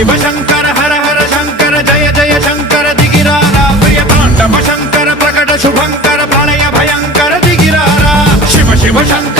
शिव शंकर हर हर शंकर जय जय शंकर दिगिरारा प्रिय तांडव शंकर प्रकट शुभंकर प्रलय भयंकर दिगिरारा शिव शिव शंकर